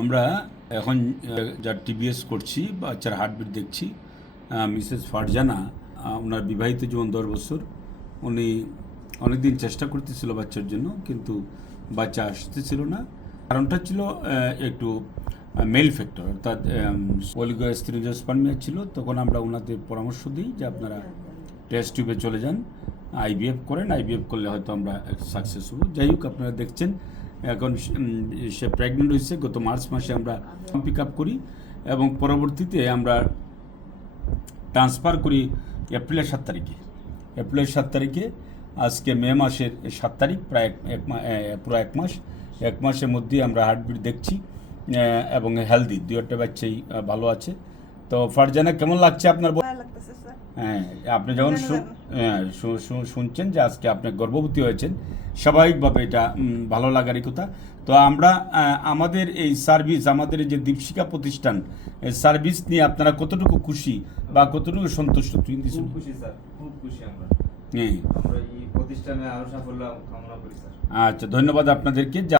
আমরা এখন যা টিবিএস করছি বাচ্চার হার্টবিট দেখছি। মিসেস ফারজানা, ওনার বিবাহিত জীবন 10 বছর। উনি অনেকদিন চেষ্টা করতেছিল বাচ্চার জন্য, কিন্তু বাচ্চা আসতেছিল না। কারণটা ছিল একটু মেল ফ্যাক্টর, অর্থাৎ অলিগোস্পার্মিয়া ছিল। তখন আমরা ওনাদের পরামর্শ দিই যে আপনারা টেস্ট টিউবে চলে যান, আইভিএফ করেন। আইভিএফ করলে হয়তো আমরা সাকসেস হব। যাই হোক, আপনারা দেখছেন এখন সে প্রেগনেন্ট হয়েছে। গত মার্চ মাসে আমরা পিক আপ করি এবং পরবর্তীতে আমরা ট্রান্সফার করি এপ্রিলের 7 তারিখে। এপ্রিলের 7 তারিখে, আজকে মে মাসের 7 তারিখ, প্রায় পুরো এক মাসের মধ্যেই আমরা হার্টবিট দেখছি এবং হেলদি, দুইটা বাচ্চাই ভালো আছে। তো ফারজানা, কেমন লাগছে আপনার? হ্যাঁ, আপনি যখন শুনছেন যে আজকে আপনি গর্ভবতী হয়েছেন, স্বাভাবিকভাবে এটা ভালো লাগারই কথা। তো আমরা আমাদের এই সার্ভিস, আমাদের এই যে দীপশিখা প্রতিষ্ঠান, এই সার্ভিস নিয়ে আপনারা কতটুকু খুশি বা কতটুকু সন্তুষ্ট? খুব খুশি স্যার, খুব খুশি আমরা। হ্যাঁ, আমরা এই প্রতিষ্ঠানে আরো সাফল্য কামনা করি স্যার। আচ্ছা, ধন্যবাদ আপনাদেরকে।